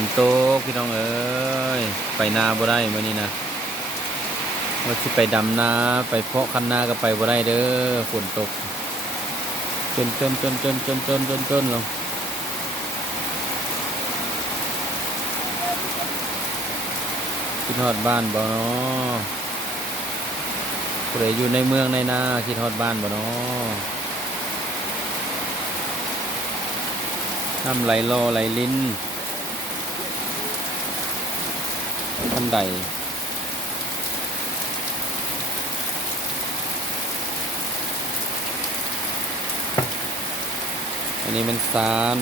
นตกพี่น้องเอ้ยไปนาบ่ได้มื้อนี้นะว่าสิไปดำนาไปเพาะคันนาก็ไปบ่ได้เด้อฝนตกจนลงคิดฮอดบ้านบ่เนาะผู้ใดอยู่ในเมืองในนาคิดฮอดบ้านบ่เนาะน้ำไหลรอไหลลิ้นทันใดอันนี้มันซาน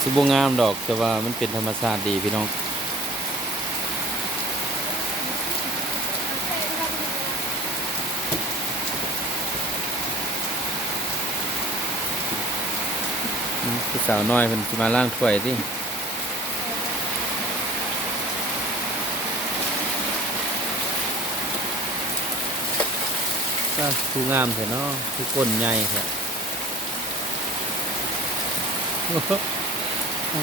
สิบ่งามดอกแต่ว่ามันเป็นธรรมชาติดีพี่น้องพี่สาวน้อยเพิ่นสิมาล้างถ้วยติก็ผู้งามแท้เนาะผู้ก้นใหญ่แท้ถ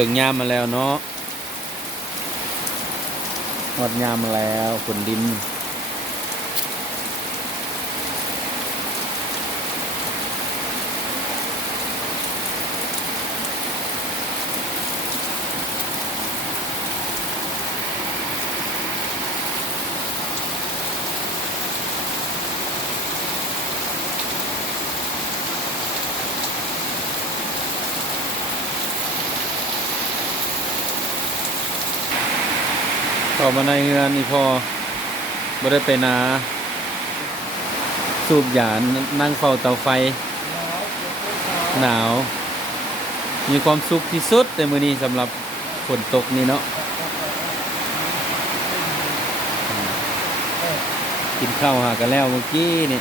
ึงยามมาแล้วเนาะหมดยามมาแล้วฝนดินต่อมาในเฮือนนี่พอบ่ได้ไปนาสูบหยานนั่งเฝ้าเตาไฟหนาวมีความสุขที่สุดในมื้อนี้สำหรับฝนตกนี่เนาะกินข้าวหากันแล้วเมื่อกี้นี่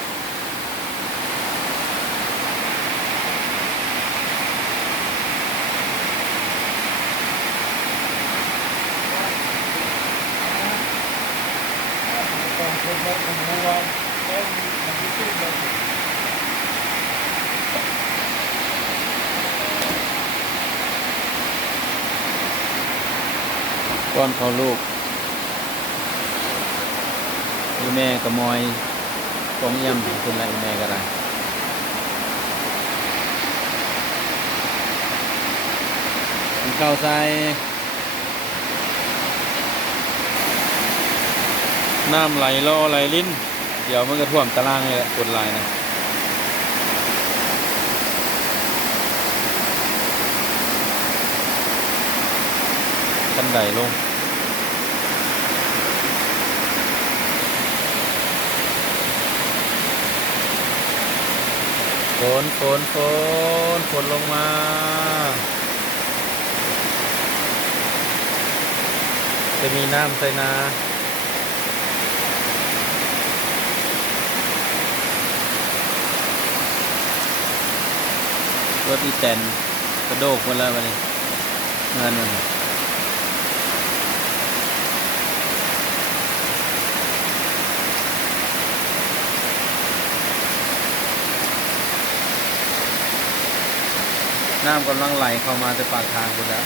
ก้อนเขาลูกอีแม่กระมอยกองเยี่ยมเป็นไรแม่ก็ได้กินข้าวใส่น้ำไหลรอไหลลิ้นเดี๋ยวมันก็ท่วมตารางเลยแหละฝนลายนะกันไดลงฝนลงมารจะมีน้ำใส่นารถอีแตนกระโดกหมดแล้ววันนี้เงินมันน้ำกำลังไหลเข้ามาจากปากทางคุณแล้ว